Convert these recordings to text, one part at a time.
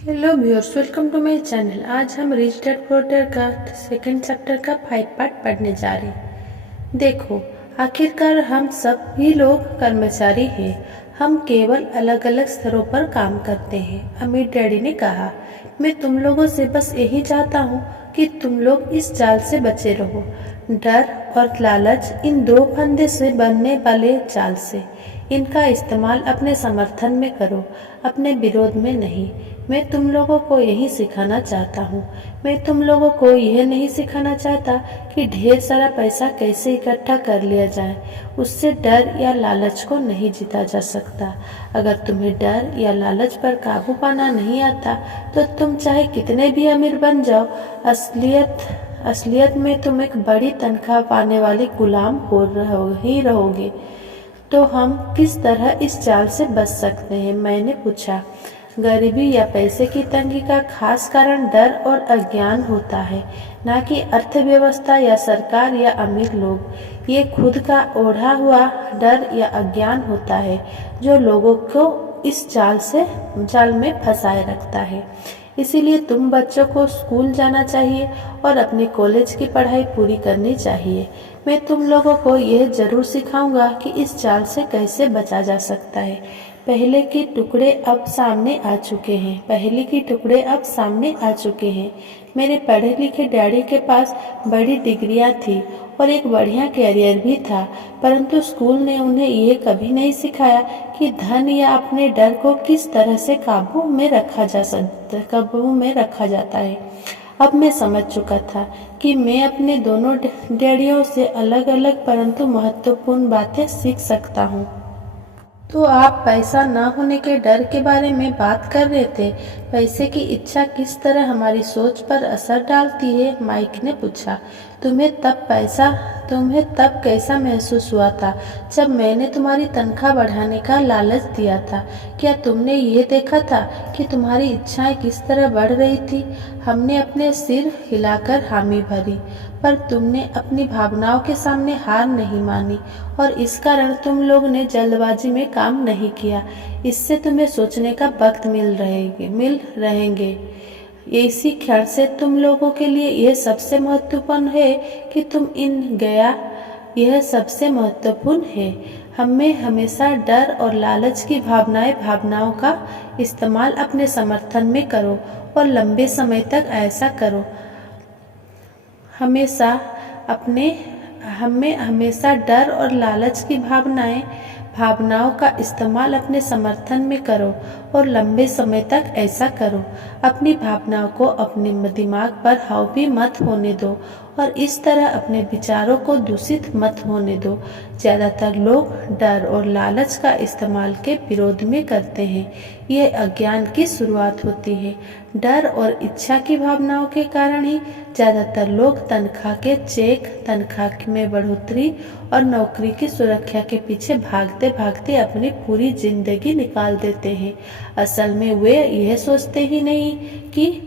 Hello viewers, welcome to my channel. आज हम rich dad poor dad का second chapter का 5 पार्ट पढ़ने जा रहे हैं। देखो, आखिरकार हम सब भी लोग कर्मचारी हैं। हम केवल अलग अलग स्तरों पर काम करते हैं। अमीर डैडी ने कहा, मैं तुम लोगों से बस यही चाहता हूँ कि तुम लोग इस जाल से बचे रहो, डर और लालच, इन दो फंदे से बनने वाले जाल से। इनका इस्तेमाल अपने समर्थन में करो, अपने विरोध में नहीं। मैं तुम लोगों को यही सिखाना चाहता हूँ। मैं तुम लोगों को यह नहीं सिखाना चाहता कि ढेर सारा पैसा कैसे इकट्ठा कर लिया जाए। उससे डर या लालच को नहीं जीता जा सकता। अगर तुम्हें डर या लालच पर काबू पाना नहीं आता तो तुम चाहे कितने भी अमीर बन जाओ, असलियत में तुम एक बड़ी तनख्वाह पाने वाले गुलाम ही रहोगे। तो हम किस तरह इस जाल से बच सकते हैं? मैंने पूछा। गरीबी या पैसे की तंगी का खास कारण डर और अज्ञान होता है, न कि अर्थव्यवस्था या सरकार या अमीर लोग। ये खुद का ओढ़ा हुआ डर या अज्ञान होता है जो लोगों को इस जाल में फंसाए रखता है। इसीलिए तुम बच्चों को स्कूल जाना चाहिए और अपने कॉलेज की पढ़ाई पूरी करनी चाहिए। मैं तुम लोगों को यह जरूर सिखाऊंगा कि इस जाल से कैसे बचा जा सकता है। पहले के टुकड़े अब सामने आ चुके हैं। मेरे पढ़े लिखे डैडी के पास बड़ी डिग्रियां थी और एक बढ़िया कैरियर भी था, परंतु स्कूल ने उन्हें यह कभी नहीं सिखाया कि धन या अपने डर को किस तरह से काबू में रखा जाता है। अब मैं समझ चुका था कि मैं अपने दोनों डैडियों से अलग अलग परंतु महत्वपूर्ण बातें सीख सकता हूँ। तो आप पैसा न होने के डर के बारे में बात कर रहे थे। पैसे की इच्छा किस तरह हमारी सोच पर असर डालती है? माइक ने पूछा। तुम्हें तब कैसा महसूस हुआ था जब मैंने तुम्हारी तनख्वाह बढ़ाने का लालच दिया था? क्या तुमने ये देखा था कि तुम्हारी इच्छाएं किस तरह बढ़ रही थी? हमने अपने सिर हिलाकर हामी भरी, पर तुमने अपनी भावनाओं के सामने हार नहीं मानी और इस कारण तुम लोग ने जल्दबाजी में काम नहीं किया। इससे तुम्हें सोचने का वक्त मिल रहेंगे। इसी क्षण से तुम लोगों के लिए यह सबसे महत्वपूर्ण है कि यह सबसे महत्वपूर्ण है। हमें हमेशा डर और लालच की भावनाओं का इस्तेमाल अपने समर्थन में करो और लंबे समय तक ऐसा करो। हमें हमेशा डर और लालच की भावनाओं का इस्तेमाल अपने समर्थन में करो और लंबे समय तक ऐसा करो। अपनी भावनाओं को अपने दिमाग पर हावी मत होने दो और इस तरह अपने विचारों को दूषित मत होने दो। ज्यादातर लोग डर और लालच का इस्तेमाल के विरोध में करते हैं। यह अज्ञान की शुरुआत होती है। डर और इच्छा की भावनाओं के कारण ही ज्यादातर लोग तनख्वाह में बढ़ोतरी और नौकरी की सुरक्षा के पीछे भागते भागते अपनी पूरी जिंदगी निकाल देते हैं। असल में वे यह सोचते ही नहीं कि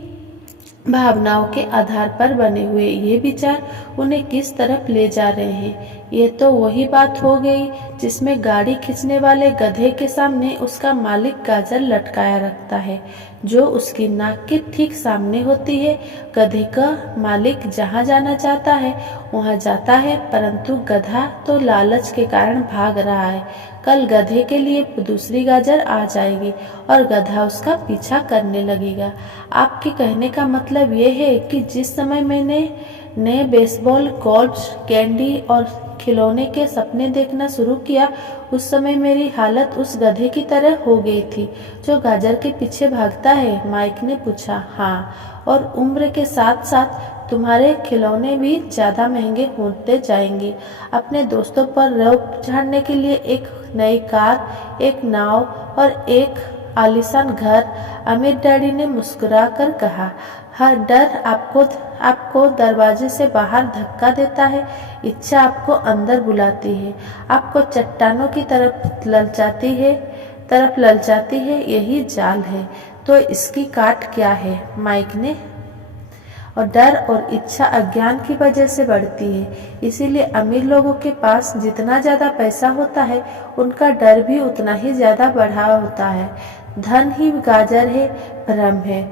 भावनाओं के आधार पर बने हुए ये विचार उन्हें किस तरफ ले जा रहे हैं। ये तो वही बात हो गई जिसमें गाड़ी खींचने वाले गधे के सामने उसका मालिक गाजर लटकाया रखता है जो उसकी नाक के ठीक सामने होती है। गधे का मालिक जहाँ जाना चाहता है वहाँ जाता है, परंतु गधा तो लालच के कारण भाग रहा है। कल गधे के लिए दूसरी गाजर आ जाएगी और गधा उसका पीछा करने लगेगा। आपके कहने का मतलब ये है कि जिस समय मैंने नए बेसबॉल, गोल्फ, कैंडी और खिलौने के सपने देखना शुरू किया, उस समय मेरी हालत उस गधे की तरह हो गई थी जो गाजर के पीछे भागता है? माइक ने पूछा। हाँ, और उम्र के साथ साथ तुम्हारे खिलौने भी ज्यादा महंगे होते जाएंगे। अपने दोस्तों पर रौब झाड़ने के लिए एक नई कार, एक नाव और एक आलीशान घर। अमीर डैडी ने मुस्कुराकर कहा। हर डर आपको दरवाजे से बाहर धक्का देता है। इच्छा आपको अंदर बुलाती है, आपको चट्टानों की तरफ ललचाती है। यही जाल है। तो इसकी काट क्या है? माइक ने। और डर और इच्छा अज्ञान की वजह से बढ़ती है। इसीलिए अमीर लोगों के पास जितना ज्यादा पैसा होता है उनका डर भी उतना ही ज्यादा बढ़ा होता है। धन ही गाजर है, भ्रम है।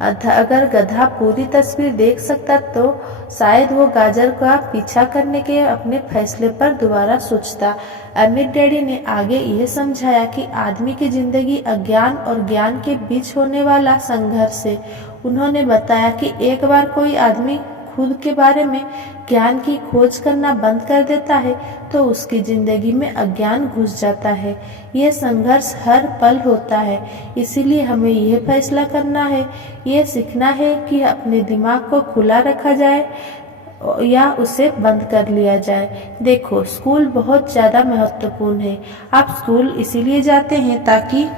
अगर गधा पूरी तस्वीर देख सकता तो शायद वो गाजर का पीछा करने के अपने फैसले पर दोबारा सोचता। अमित डैडी ने आगे यह समझाया कि आदमी की जिंदगी अज्ञान और ज्ञान के बीच होने वाला संघर्ष है। उन्होंने बताया कि एक बार कोई आदमी खुद के बारे में ज्ञान की खोज करना बंद कर देता है तो उसकी जिंदगी में अज्ञान घुस जाता है। यह संघर्ष हर पल होता है, इसीलिए हमें यह फैसला करना है, यह सीखना है कि अपने दिमाग को खुला रखा जाए या उसे बंद कर लिया जाए। देखो, स्कूल बहुत ज़्यादा महत्वपूर्ण है। आप स्कूल इसीलिए जाते हैं ताकि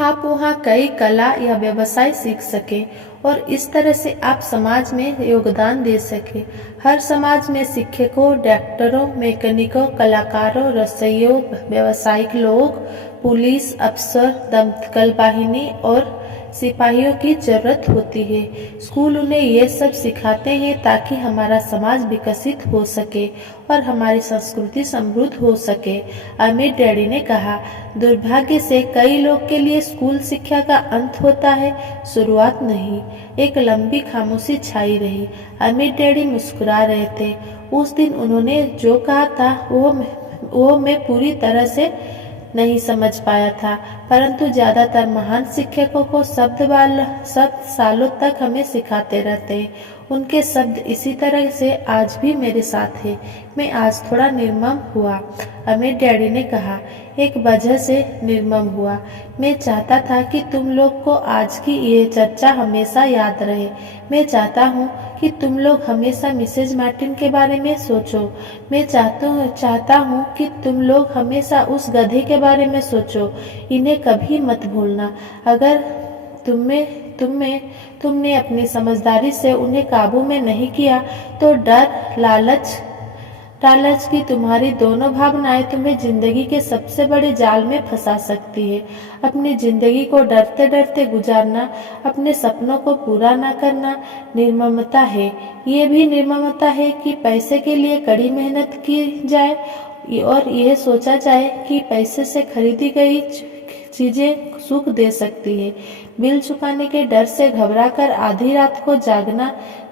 आप वहाँ कई कला या व्यवसाय सीख सकें और इस तरह से आप समाज में योगदान दे सकें। हर समाज में शिक्षकों, डॉक्टरों, मैकेनिकों, कलाकारों, रसोइयों, व्यावसायिक लोग, पुलिस अफसर, दमकल बाहिनी और सिपाहियों की जरूरत होती है। स्कूल उन्हें ये सब सिखाते हैं ताकि हमारा समाज विकसित हो सके और हमारी संस्कृति समृद्ध हो सके। अमित डैडी ने कहा, दुर्भाग्य से कई लोग के लिए स्कूल शिक्षा का अंत होता है, शुरुआत नहीं। एक लंबी खामोशी छाई रही। अमित डैडी मुस्कुरा रहे थे। उस दिन उन्होंने जो कहा था वो मैं पूरी तरह से नहीं समझ पाया था, परंतु ज्यादातर महान शिक्षकों को शब्द सालों तक हमें सिखाते रहते हैं। उनके शब्द इसी तरह से आज भी मेरे साथ है। मैं आज थोड़ा निर्मम हुआ, अमित डैडी ने कहा। एक वजह से निर्मम हुआ। मैं चाहता था कि तुम लोग को आज की ये चर्चा हमेशा याद रहे। मैं चाहता हूँ कि तुम लोग हमेशा मिसेज मार्टिन के बारे में सोचो। मैं चाहता हूँ कि तुम लोग हमेशा उस गधे के बारे में सोचो। इन्हें कभी मत भूलना। अगर तुमने अपनी समझदारी से उन्हें काबू में नहीं किया तो डर, लालच की तुम्हारी दोनों भावनाएं तुम्हें जिंदगी के सबसे बड़े जाल में फंसा सकती है। अपनी जिंदगी को डरते डरते गुजारना, अपने सपनों को पूरा न करना निर्ममता है। ये भी निर्ममता है कि पैसे के लिए कड़ी मेहनत की जाए और यह सोचा जाए कि पैसे से खरीदी गई चीजें सुख दे सकती है। बिल चुकाने के डर से घबराकर आधी रात को जागना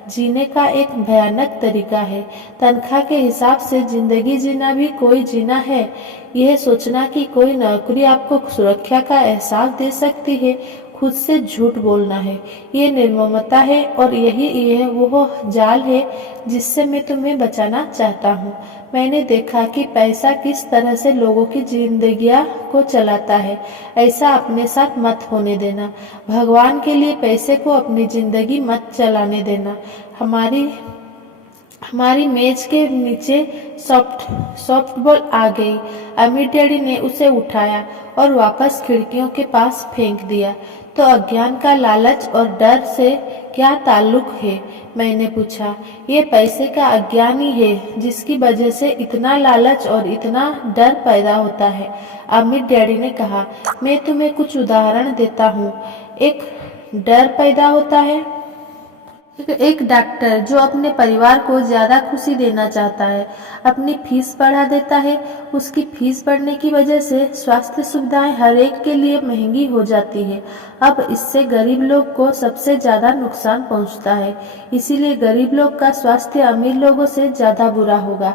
जीने का एक भयानक तरीका है। तनख्वाह के हिसाब से जिंदगी जीना भी कोई जीना है। यह सोचना कि कोई नौकरी आपको सुरक्षा का एहसास दे सकती है, खुद से झूठ बोलना है। ये निर्ममता है और यह वो जाल है जिससे मैं तुम्हें बचाना चाहता हूँ। मैंने देखा कि पैसा किस तरह से लोगों की जिंदगियां को चलाता है। ऐसा अपने साथ मत होने देना। भगवान के लिए पैसे को अपनी जिंदगी मत चलाने देना। हमारी मेज के नीचे सॉफ्ट बॉल आ गई। अमित डैडी ने उसे उठाया और वापस खिड़कियों के पास फेंक दिया। तो अज्ञान का लालच और डर से क्या ताल्लुक है? मैंने पूछा। ये पैसे का अज्ञान ही है जिसकी वजह से इतना लालच और इतना डर पैदा होता है, अमित डैडी ने कहा। मैं तुम्हें कुछ उदाहरण देता हूँ। एक डर पैदा होता है। एक डॉक्टर जो अपने परिवार को ज्यादा खुशी देना चाहता है अपनी फीस बढ़ा देता है। उसकी फीस बढ़ने की वजह से स्वास्थ्य सुविधाएं हर एक के लिए महंगी हो जाती है। अब इससे गरीब लोग को सबसे ज्यादा नुकसान पहुंचता है। इसीलिए गरीब लोग का स्वास्थ्य अमीर लोगों से ज्यादा बुरा होगा।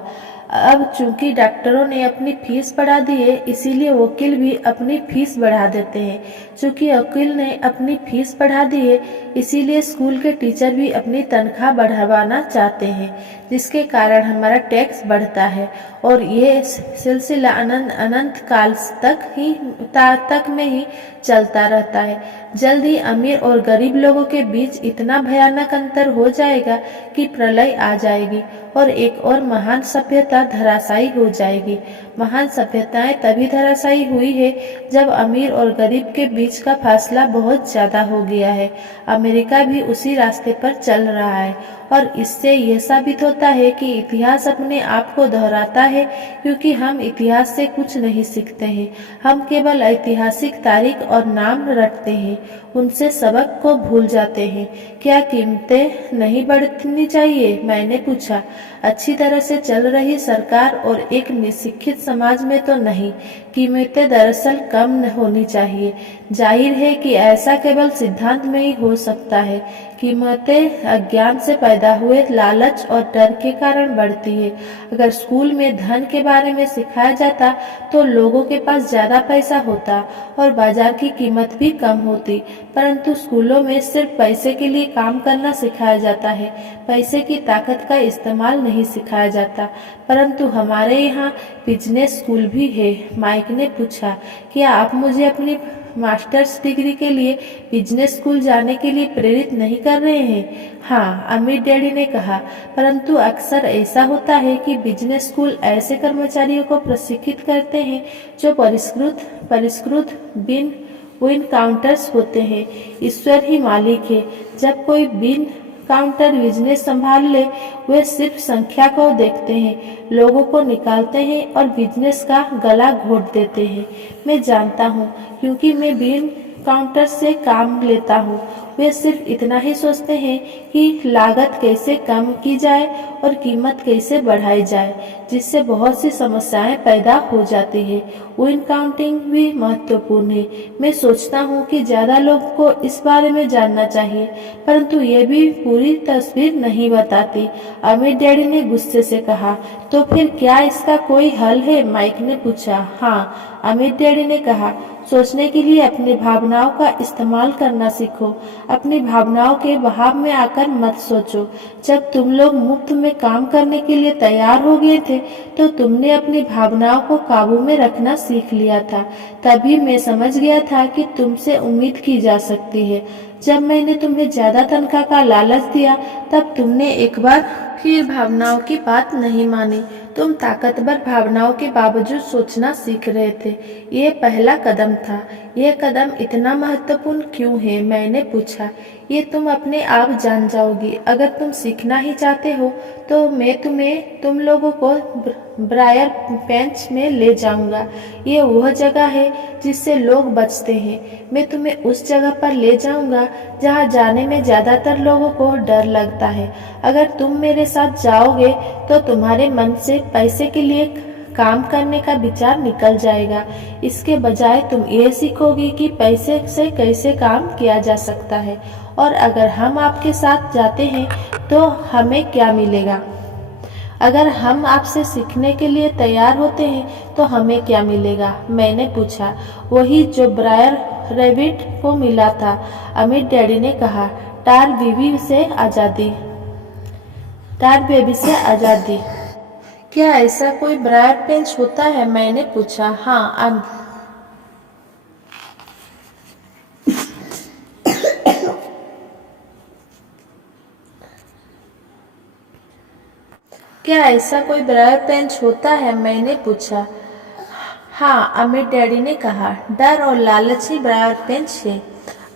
अब चूंकि डॉक्टरों ने अपनी फीस बढ़ा दी है, इसीलिए वकील भी अपनी फीस बढ़ा देते हैं। चूंकि वकील ने अपनी फीस बढ़ा दी है, इसीलिए स्कूल के टीचर भी अपनी तनख्वाह बढ़ावाना चाहते हैं, जिसके कारण हमारा टैक्स बढ़ता है और ये सिलसिला अनंत काल तक में ही चलता रहता है। जल्द ही अमीर और गरीब लोगों के बीच इतना भयानक अंतर हो जाएगा कि प्रलय आ जाएगी और एक और महान सभ्यता धराशायी हो जाएगी। महान सभ्यताएं तभी धराशायी हुई है जब अमीर और गरीब के बीच का फासला बहुत ज्यादा हो गया है। अमेरिका भी उसी रास्ते पर चल रहा है और इससे यह साबित होता है कि इतिहास अपने आप को दोहराता है, क्योंकि हम इतिहास से कुछ नहीं सीखते हैं। हम केवल ऐतिहासिक तारीख और नाम रटते हैं, उनसे सबक को भूल जाते हैं। क्या कीमतें नहीं बढ़नी चाहिए? मैंने पूछा। अच्छी तरह से चल रही सरकार और एक शिक्षित समाज में तो नहीं। कीमतें दरअसल कम होनी चाहिए। जाहिर है कि ऐसा केवल सिद्धांत में ही हो सकता है। कीमतें अज्ञान से पैदा हुए लालच और डर के कारण बढ़ती है। अगर स्कूल में धन के बारे में सिखाया जाता तो लोगों के पास ज्यादा पैसा होता और बाजार की कीमत भी कम होती, परंतु स्कूलों में सिर्फ पैसे के लिए काम करना सिखाया जाता है। पैसे की ताकत का इस्तेमाल नहीं सिखाया जाता। परंतु हमारे यहाँ बिजनेस स्कूल भी है। माइक ने पूछा, क्या आप मुझे अपनी मास्टर्स डिग्री के लिए बिजनेस स्कूल जाने के लिए प्रेरित नहीं कर रहे हैं? हाँ, अमीर डैडी ने कहा, परंतु अक्सर ऐसा होता है कि बिजनेस स्कूल ऐसे कर्मचारियों को प्रशिक्षित करते हैं जो परिष्कृत बिन विन काउंटर्स होते हैं। ईश्वर ही मालिक है। जब कोई बिन काउंटर बिजनेस संभाल ले, वे सिर्फ संख्या को देखते हैं, लोगों को निकालते हैं और बिजनेस का गला घोट देते हैं। मैं जानता हूँ, क्योंकि मैं बिन काउंटर से काम लेता हूँ। वे सिर्फ इतना ही सोचते हैं कि लागत कैसे कम की जाए और कीमत कैसे बढ़ाई जाए, जिससे बहुत सी समस्याएं पैदा हो जाती है। विन काउंटिंग भी महत्वपूर्ण है। मैं सोचता हूँ कि ज्यादा लोगों को इस बारे में जानना चाहिए, परंतु ये भी पूरी तस्वीर नहीं बताती। अमीर डैडी ने गुस्से से कहा। तो फिर क्या इसका कोई हल है? माइक ने पूछा। हाँ, अमीर डैडी ने कहा, सोचने के लिए अपनी भावनाओं का इस्तेमाल करना सीखो। अपनी भावनाओं के बहाव में आकर मत सोचो। जब तुम लोग मुफ्त में काम करने के लिए तैयार हो गए थे तो तुमने अपनी भावनाओं को काबू में रखना सीख लिया था। तभी मैं समझ गया था कि तुमसे उम्मीद की जा सकती है। जब मैंने तुम्हें ज्यादा तनख्वाह का लालच दिया तब तुमने एक बार फिर भावनाओं की बात नहीं मानी। तुम ताकतवर भावनाओं के बावजूद सोचना सीख रहे थे। ये पहला कदम था। यह कदम इतना महत्वपूर्ण क्यों है? मैंने पूछा। ये तुम अपने आप जान जाओगी। अगर तुम सीखना ही चाहते हो तो मैं तुम लोगों को ब्रायर पेंच में ले जाऊंगा। ये वह जगह है जिससे लोग बचते हैं। मैं तुम्हें उस जगह पर ले जाऊंगा जहां जाने में ज्यादातर लोगों को डर लगता है। अगर तुम मेरे साथ जाओगे तो तुम्हारे मन से पैसे के लिए काम करने का विचार निकल जाएगा। इसके बजाय तुम ये सीखोगे कि पैसे से कैसे काम किया जा सकता है। और अगर हम आपके साथ जाते हैं तो हमें क्या मिलेगा? अगर हम आपसे सीखने के लिए तैयार होते हैं तो हमें क्या मिलेगा? मैंने पूछा। वही जो ब्रायर रैबिट को मिला था, अमीर डैडी ने कहा। टार बेबी से आजादी। क्या ऐसा कोई ब्रायर पेंच होता है? मैंने पूछा। हाँ, क्या ऐसा कोई ब्रायर पेंच होता है? मैंने पूछा। हाँ, अमीर डैडी ने कहा। डर और लालच ही ब्रायर पेंच है।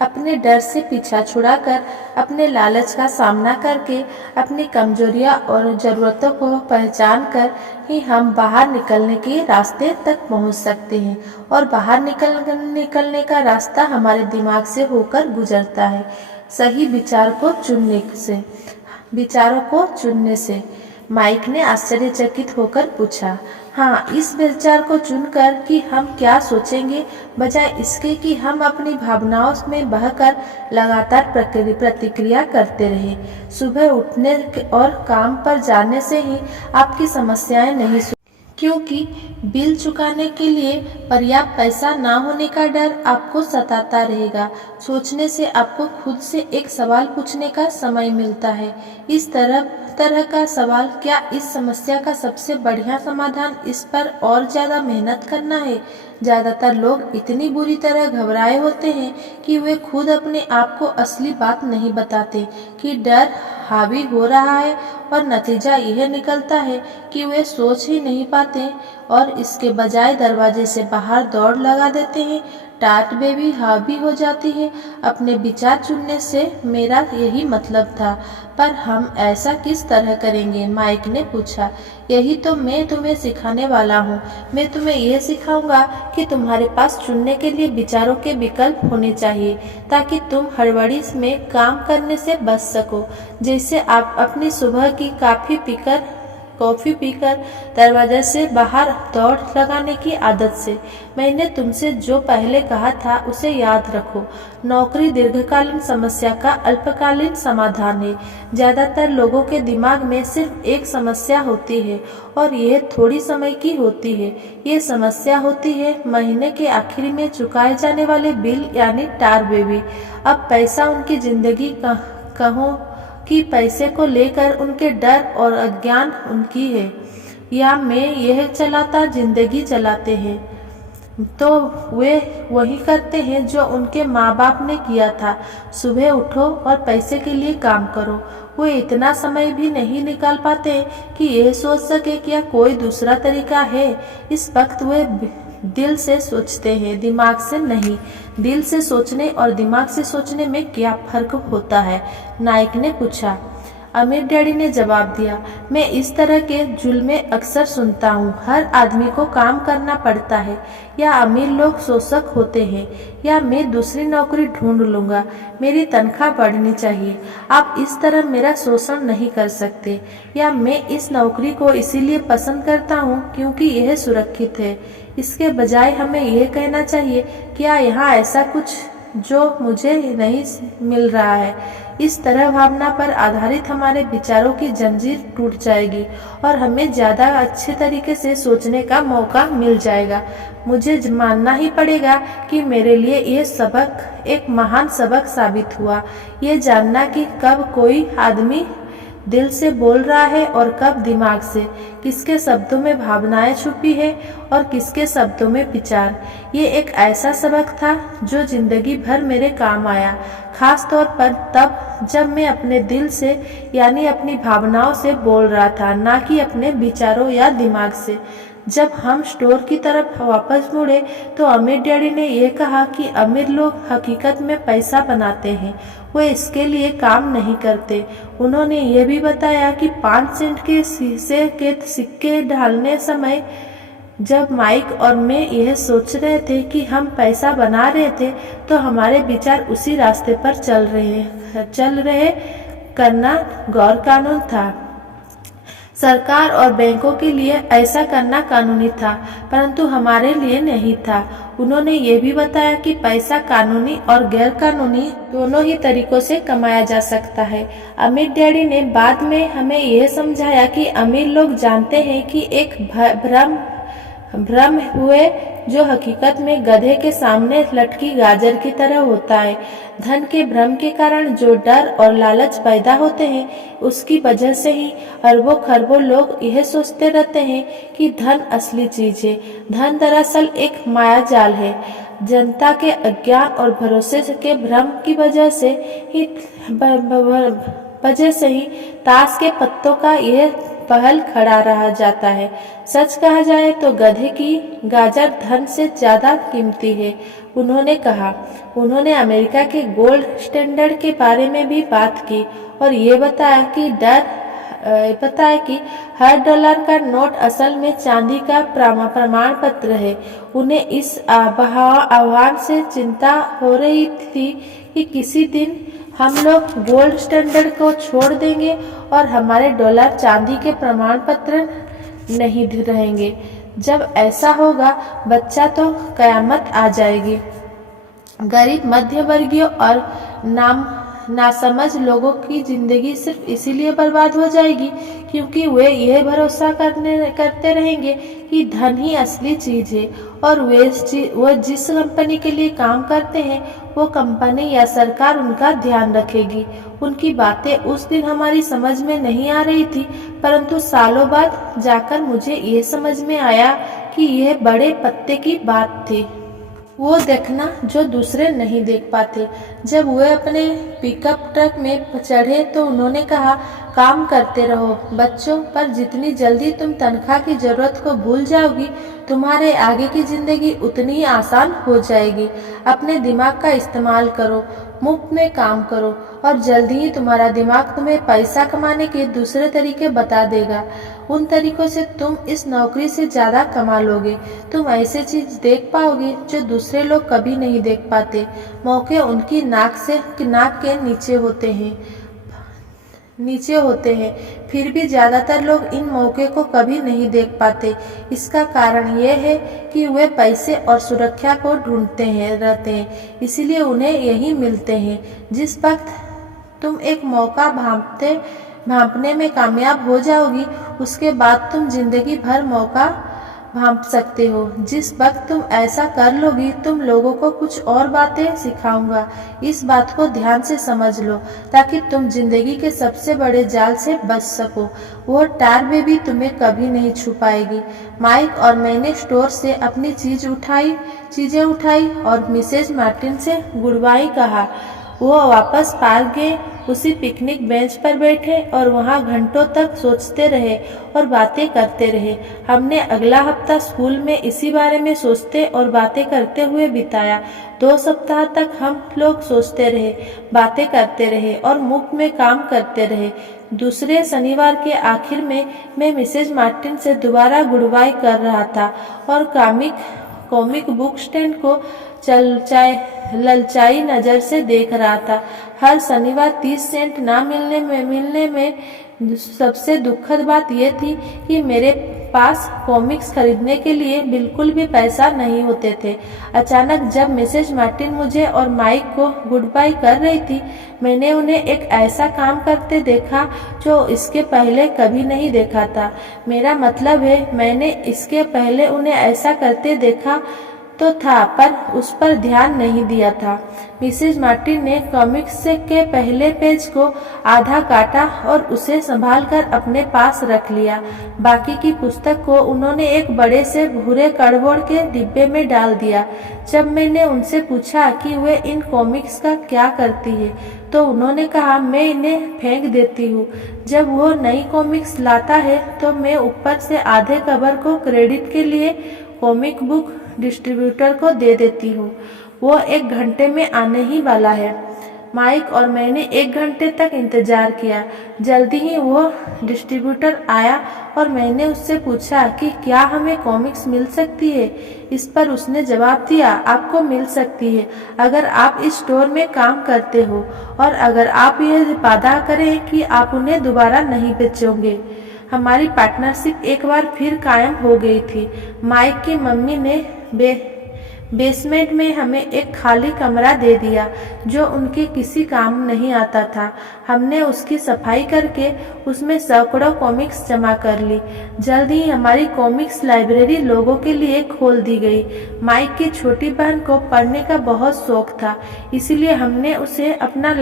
अपने डर से पीछा छुड़ाकर, अपने लालच का सामना करके, अपनी कमजोरियां और जरूरतों को पहचान कर ही हम बाहर निकलने के रास्ते तक पहुंच सकते हैं। और बाहर निकलने का रास्ता हमारे दिमाग से होकर गुजरता है, सही विचारों को चुनने से। माइक ने आश्चर्यचकित होकर पूछा। हाँ, इस विचार को चुनकर कि हम क्या सोचेंगे, बजाय इसके कि हम अपनी भावनाओं में बहकर लगातार प्रतिक्रिया करते रहे। सुबह उठने और काम पर जाने से ही आपकी समस्याएं नहीं क्योंकि बिल चुकाने के लिए पर्याप्त पैसा ना होने का डर आपको सताता रहेगा। सोचने से आपको खुद से एक सवाल पूछने का समय मिलता है। इस तरह का सवाल, क्या इस समस्या का सबसे बढ़िया समाधान इस पर और ज्यादा मेहनत करना है? ज्यादातर लोग इतनी बुरी तरह घबराए होते हैं कि वे खुद अपने आप को असली बात नहीं बताते कि डर हावी हो रहा है, और नतीजा यह निकलता है कि वे सोच ही नहीं पाते और इसके बजाय दरवाजे से बाहर दौड़ लगा देते हैं। टाट बेबी हावी हो जाती है। अपने विचार चुनने से मेरा यही मतलब था। पर हम ऐसा किस तरह करेंगे? माइक ने पूछा। यही तो मैं तुम्हें सिखाने वाला हूँ। मैं तुम्हें यह सिखाऊंगा कि तुम्हारे पास चुनने के लिए विचारों के विकल्प होने चाहिए, ताकि तुम हड़बड़ी में काम करने से बच सको। जैसे आप अपनी सुबह की कॉफी पीकर कॉफी पीकर दरवाजे से बाहर दौड़ लगाने की आदत से। मैंने तुमसे जो पहले कहा था उसे याद रखो। नौकरी दीर्घकालीन समस्या का अल्पकालीन समाधान है। ज्यादातर लोगों के दिमाग में सिर्फ एक समस्या होती है और यह थोड़ी समय की होती है। ये समस्या होती है महीने के आखिर में चुकाए जाने वाले बिल यानी टार बेबी। अब पैसा उनकी जिंदगी कहो कि पैसे को लेकर उनके डर और अज्ञान उनकी है, या मैं यह चलाता जिंदगी चलाते हैं तो वे वही करते हैं जो उनके माँ बाप ने किया था। सुबह उठो और पैसे के लिए काम करो। वे इतना समय भी नहीं निकाल पाते कि यह सोच सके क्या कोई दूसरा तरीका है। इस वक्त वे दिल से सोचते हैं, दिमाग से नहीं। दिल से सोचने और दिमाग से सोचने में क्या फर्क होता है? नाइक ने पूछा। अमीर डैडी ने जवाब दिया, मैं इस तरह के जुल्मे अक्सर सुनता हूँ। हर आदमी को काम करना पड़ता है, या अमीर लोग शोषक होते हैं, या मैं दूसरी नौकरी ढूंढ लूंगा। मेरी तनख्वाह बढ़नी चाहिए। आप इस तरह मेरा शोषण नहीं कर सकते। या मैं इस नौकरी को इसीलिए पसंद करता हूँ क्योंकि यह सुरक्षित है। इसके बजाय हमें यह कहना चाहिए, क्या यहाँ ऐसा कुछ जो मुझे नहीं मिल रहा है? इस तरह भावना पर आधारित हमारे विचारों की जंजीर टूट जाएगी और हमें ज्यादा अच्छे तरीके से सोचने का मौका मिल जाएगा। मुझे मानना ही पड़ेगा कि मेरे लिए यह सबक एक महान सबक साबित हुआ। ये जानना कि कब कोई आदमी दिल से बोल रहा है और कब दिमाग से, किसके शब्दों में भावनाएं छुपी है और किसके शब्दों में विचार। ये एक ऐसा सबक था जो जिंदगी भर मेरे काम आया, खास तौर पर तब जब मैं अपने दिल से यानी अपनी भावनाओं से बोल रहा था, ना कि अपने विचारों या दिमाग से। जब हम स्टोर की तरफ वापस मुड़े तो अमीर डैडी ने यह कहा कि अमीर लोग हकीकत में पैसा बनाते हैं, वे इसके लिए काम नहीं करते। उन्होंने ये भी बताया कि 5 सेंट के शीशे के सिक्के ढालने समय जब माइक और मैं यह सोच रहे थे कि हम पैसा बना रहे थे तो हमारे विचार उसी रास्ते पर चल रहे करना गैर कानून था। सरकार और बैंकों के लिए ऐसा करना कानूनी था, परंतु हमारे लिए नहीं था। उन्होंने ये भी बताया कि पैसा कानूनी और गैर कानूनी दोनों ही तरीकों से कमाया जा सकता है। अमीर डैडी ने बाद में हमें यह समझाया कि अमीर लोग जानते हैं कि एक भ्रम हुए जो हकीकत में गधे के सामने लटकी गाजर की तरह होता है। धन के भ्रम के कारण जो डर और लालच पैदा होते हैं, उसकी वजह से ही अरबों खरबों लोग यह सोचते रहते हैं कि धन असली चीज है। धन दरअसल एक माया जाल है। जनता के अज्ञान और भरोसे के भ्रम की वजह से ही ताश के पत्तों का यह पहल खड़ा रहा जाता है। सच कहा जाए तो गधे की गाजर धन से ज्यादा कीमती है, उन्होंने कहा। उन्होंने अमेरिका के गोल्ड स्टैंडर्ड के बारे में भी बात की और ये बताया कि हर डॉलर का नोट असल में चांदी का प्रमाण पत्र है। उन्हें इस आह्वान से चिंता हो रही थी कि किसी दिन हम लोग गोल्ड स्टैंडर्ड को छोड़ देंगे और हमारे डॉलर चांदी के प्रमाण पत्र नहीं रहेंगे। जब ऐसा होगा बच्चा तो कयामत आ जाएगी। गरीब, मध्य वर्गीय और नासमझ लोगों की जिंदगी सिर्फ इसीलिए बर्बाद हो जाएगी क्योंकि वे यह भरोसा करते रहेंगे कि धन ही असली चीज है और वह जिस कंपनी के लिए काम करते हैं वो कंपनी या सरकार उनका ध्यान रखेगी। उनकी बातें उस दिन हमारी समझ में नहीं आ रही थी, परंतु सालों बाद जाकर मुझे ये समझ में आया कि यह बड़े पत्ते की बात थी। वो देखना जो दूसरे नहीं देख पाते। जब वे अपने पिकअप ट्रक में चढ़े तो उन्होंने कहा, काम करते रहो बच्चों, पर जितनी जल्दी तुम तनख्वाह की जरूरत को भूल जाओगी, तुम्हारे आगे की जिंदगी उतनी ही आसान हो जाएगी। अपने दिमाग का इस्तेमाल करो, मुफ्त में काम करो और जल्दी ही तुम्हारा दिमाग तुम्हें पैसा कमाने के दूसरे तरीके बता देगा। उन तरीकों से तुम इस नौकरी से ज्यादा कमा लोगे। तुम ऐसे चीज देख पाओगे जो दूसरे लोग कभी नहीं देख पाते। मौके उनकी नाक के नीचे होते हैं। नीचे होते हैं। फिर भी ज़्यादातर लोग इन मौके को कभी नहीं देख पाते। इसका कारण ये है कि वे पैसे और सुरक्षा को ढूंढते रहते हैं, इसीलिए उन्हें यही मिलते हैं। जिस वक्त तुम एक मौका भांपने में कामयाब हो जाओगी, उसके बाद तुम जिंदगी भर मौका भांप सकते हो। जिस वक्त तुम ऐसा कर लोगी, तुम लोगों को कुछ और बातें सिखाऊंगा। इस बात को ध्यान से समझ लो, ताकि तुम जिंदगी के सबसे बड़े जाल से बच सको। वो टार बेबी तुम्हें कभी नहीं छू पाएगी। माइक और मैंने स्टोर से अपनी चीजें उठाई और मिसेज मार्टिन से गुड बाय कहा। वो वापस पार्क गए, उसी पिकनिक बेंच पर बैठे और वहाँ घंटों तक सोचते रहे और बातें करते रहे। हमने अगला हफ्ता स्कूल में इसी बारे में सोचते और बातें करते हुए बिताया। 2 सप्ताह तक हम लोग सोचते रहे, बातें करते रहे और मुफ्त में काम करते रहे। दूसरे शनिवार के आखिर में मैं मिसेज मार्टिन से दोबारा गुड बाय कर रहा था और कॉमिक बुक स्टैंड को ललचाई नजर से देख रहा था। हर शनिवार 30 सेंट ना मिलने में सबसे दुखद बात यह थी कि मेरे पास कॉमिक्स खरीदने के लिए बिल्कुल भी पैसा नहीं होते थे। अचानक जब मिसेज मार्टिन मुझे और माइक को गुड बाय कर रही थी, मैंने उन्हें एक ऐसा काम करते देखा जो इसके पहले कभी नहीं देखा था। मेरा मतलब है, मैंने इसके पहले उन्हें ऐसा करते देखा तो था, पर उस पर ध्यान नहीं दिया था। मिसेज मार्टिन ने कॉमिक्स के पहले पेज को आधा काटा और उसे संभालकर अपने पास रख लिया। बाकी की पुस्तक को उन्होंने एक बड़े से भूरे कार्डबोर्ड के डिब्बे में डाल दिया। जब मैंने उनसे पूछा कि वे इन कॉमिक्स का क्या करती है, तो उन्होंने कहा, मैं इन्हें फेंक देती हूँ। जब वो नई कॉमिक्स लाता है तो मैं ऊपर से आधे कवर को क्रेडिट के लिए कॉमिक बुक डिस्ट्रीब्यूटर को दे देती हूँ। वो 1 घंटे में आने ही वाला है। माइक और मैंने 1 घंटे तक इंतजार किया। जल्दी ही वो डिस्ट्रीब्यूटर आया और मैंने उससे पूछा कि क्या हमें कॉमिक्स मिल सकती है। इस पर उसने जवाब दिया, आपको मिल सकती है अगर आप इस स्टोर में काम करते हो और अगर आप यह वादा करें कि आप उन्हें दोबारा नहीं बेचोगे। हमारी पार्टनरशिप एक बार फिर कायम हो गई थी। माइक की मम्मी ने बेसमेंट में हमें एक खाली कमरा दे दिया जो उनके किसी काम नहीं आता था। हमने उसकी सफाई करके उसमें सैकड़ों कॉमिक्स जमा कर ली। जल्द ही हमारी कॉमिक्स लाइब्रेरी लोगों के लिए खोल दी गई। माइक की छोटी बहन को पढ़ने का बहुत शौक था, इसलिए हमने उसे अपना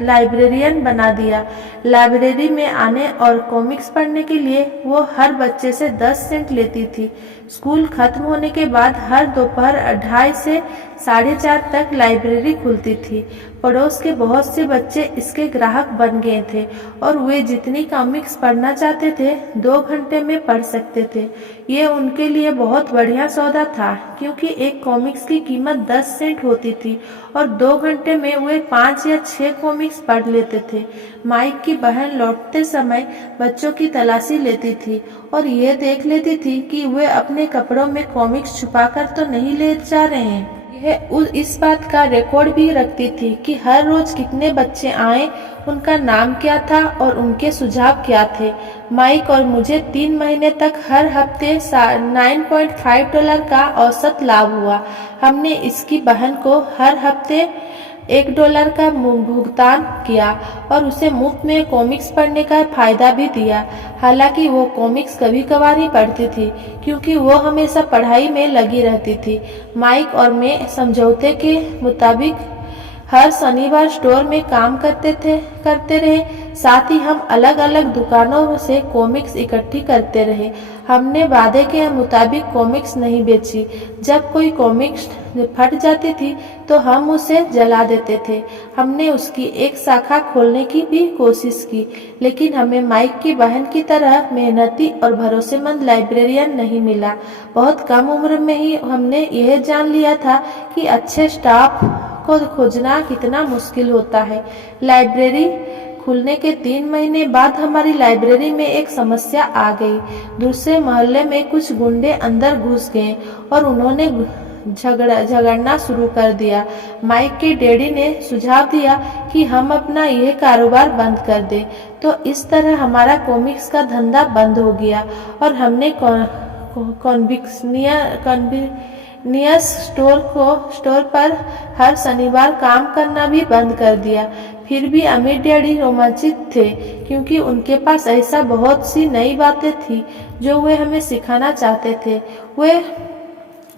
लाइब्रेरियन बना दिया। लाइब्रेरी में आने और कॉमिक्स पढ़ने के लिए वो हर बच्चे से 10 सेंट लेती थी। स्कूल खत्म होने के बाद हर दोपहर 2:30 से 4:30 तक लाइब्रेरी खुलती थी। पड़ोस के बहुत से बच्चे इसके ग्राहक बन गए थे और वे जितनी कॉमिक्स पढ़ना चाहते थे 2 घंटे में पढ़ सकते थे। ये उनके लिए बहुत बढ़िया सौदा था, क्योंकि एक कॉमिक्स की कीमत 10 सेंट होती थी और 2 घंटे में वे 5 या 6 कॉमिक्स पढ़ लेते थे। माइक की बहन लौटते समय बच्चों की तलाशी लेती थी और ये देख लेती थी कि वे अपने कपड़ों में कॉमिक्स छुपाकर तो नहीं ले जा रहे हैं। यह इस बात का रिकॉर्ड भी रखती थी कि हर रोज कितने बच्चे आए, उनका नाम क्या था और उनके सुझाव क्या थे। माइक और मुझे 3 महीने तक हर हफ्ते $9.5 का औसत लाभ हुआ। हमने इसकी बहन को हर हफ्ते $1 का भुगतान किया और उसे मुफ्त में कॉमिक्स पढ़ने का फायदा भी दिया। हालांकि वो कॉमिक्स कभी कभार ही पढ़ती थी, क्योंकि वो हमेशा पढ़ाई में लगी रहती थी। माइक और मैं समझौते के मुताबिक हर शनिवार स्टोर में काम करते रहे। साथ ही हम अलग अलग दुकानों से कॉमिक्स इकट्ठी करते रहे। हमने वादे के मुताबिक कॉमिक्स नहीं बेची। जब कोई कॉमिक्स फट जाती थी तो हम उसे जला देते थे। हमने उसकी एक शाखा खोलने की भी कोशिश की, लेकिन हमें माइक की बहन की तरह मेहनती और भरोसेमंद लाइब्रेरियन नहीं मिला। बहुत कम उम्र में ही हमने यह जान लिया था कि अच्छे स्टाफ को खोजना कितना मुश्किल होता है। लाइब्रेरी खुलने के 3 महीने बाद हमारी लाइब्रेरी में एक समस्या आ गई। दूसरे मोहल्ले में कुछ गुंडे अंदर घुस गए और उन्होंने झगड़ना शुरू कर दिया। माइक के डैडी ने सुझाव दिया कि हम अपना यह कारोबार बंद कर दें। तो इस तरह हमारा कॉमिक्स का धंधा बंद हो गया और हमने कन्वीनियंस स्टोर पर हर शनिवार काम करना भी बंद कर दिया। फिर भी अमीर डैडी रोमांचित थे, क्योंकि उनके पास ऐसा बहुत सी नई बातें थी जो वे हमें सिखाना चाहते थे। वे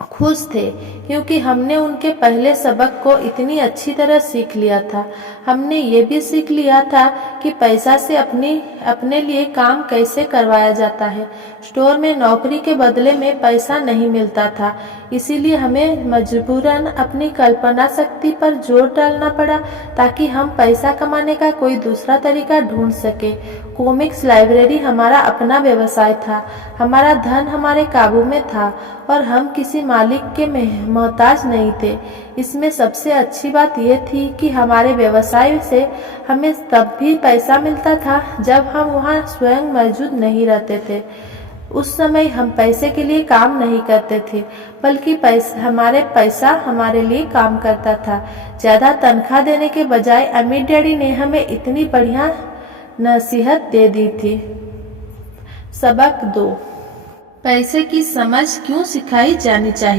खुश थे क्योंकि हमने उनके पहले सबक को इतनी अच्छी तरह सीख लिया था। हमने ये भी सीख लिया था कि पैसा से अपने लिए काम कैसे करवाया जाता है। स्टोर में नौकरी के बदले में पैसा नहीं मिलता था, इसीलिए हमें मजबूरन अपनी कल्पना शक्ति पर जोर डालना पड़ा ताकि हम पैसा कमाने का कोई दूसरा तरीका ढूंढ सके। कॉमिक्स लाइब्रेरी हमारा अपना व्यवसाय था। हमारा धन हमारे काबू में था और हम किसी मालिक के मोहताज नहीं थे। इसमें सबसे अच्छी बात यह थी कि हमारे व्यवसाय से हमें तब भी पैसा मिलता था जब हम वहाँ स्वयं मौजूद नहीं रहते थे। उस समय हम पैसे के लिए काम नहीं करते थे, बल्कि पैसा हमारे लिए काम करता था। ज्यादा तनख्वाह देने के बजाय अमीर डैडी ने हमें इतनी बढ़िया नसीहत दे दी थी। सबक 2, पैसे की समझ क्यों सिखाई जानी चाहिए।